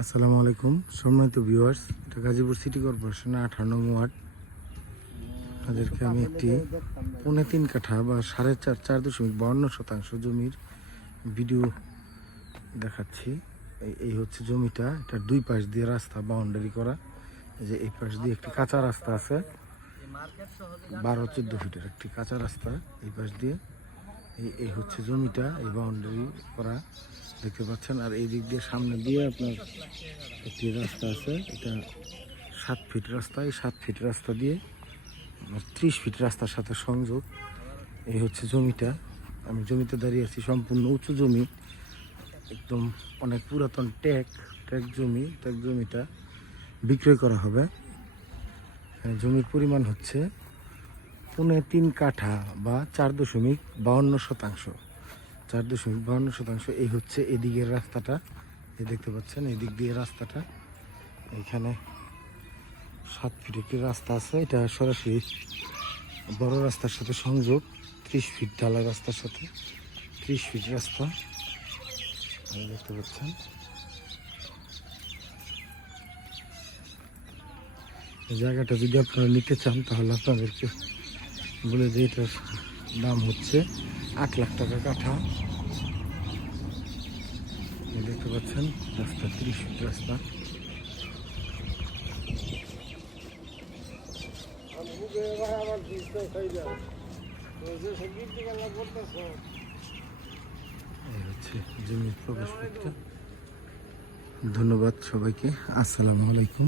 আসসালামু আলাইকুম সম্মানিত ভিউয়ার্স, এটা গাজীপুর সিটি কর্পোরেশনের 18 নং ওয়ার্ড। তাদেরকে আমি একটি 3.5 কাঠা বা 4.52% জমির ভিডিও দেখাচ্ছি। এই হচ্ছে জমিটা, এটার দুই পাশ দিয়ে রাস্তা বাউন্ডারি করা। যে এই পাশ দিয়ে একটি কাঁচা রাস্তা আছে, 12-14 ফিটের একটি কাঁচা রাস্তা এই পাশ দিয়ে। এই হচ্ছে জমিটা, এই বাউন্ডারি করা দেখতে পাচ্ছেন। আর এই দিক দিয়ে সামনে দিয়ে আপনার একটি রাস্তা আছে, এটা 7 ফিট রাস্তা। এই 7 ফিট রাস্তা দিয়ে 30 ফিট রাস্তার সাথে সংযোগ। এই হচ্ছে জমিটা, আমি জমিতে দাঁড়িয়ে আছি। সম্পূর্ণ উঁচু জমি, একদম অনেক পুরাতন ট্যাক জমি। জমিটা বিক্রয় করা হবে। জমির পরিমাণ হচ্ছে 3.5 কাঠা বা 4.52%। 4.52%। এই হচ্ছে এদিকের রাস্তাটা, এই দেখতে পাচ্ছেন, এই দিক দিয়ে রাস্তাটা। এখানে 7 ফিট একটি রাস্তা আছে, এটা সরাসরি বড় রাস্তার সাথে সংযোগ। 30 ফিট ঢালাই রাস্তার সাথে 30 ফিট রাস্তা দেখতে পাচ্ছেন। এই জায়গাটা যদি আপনারা নিতে চান তাহলে আপনাদেরকে বলে যে এটার দাম হচ্ছে 8 লাখ টাকা কাঠা। দেখতে পাচ্ছেন রাস্তা, 30 ফিট রাস্তা। এই হচ্ছে জমির প্রবেশ পথটা। ধন্যবাদ সবাইকে। আসসালামু আলাইকুম।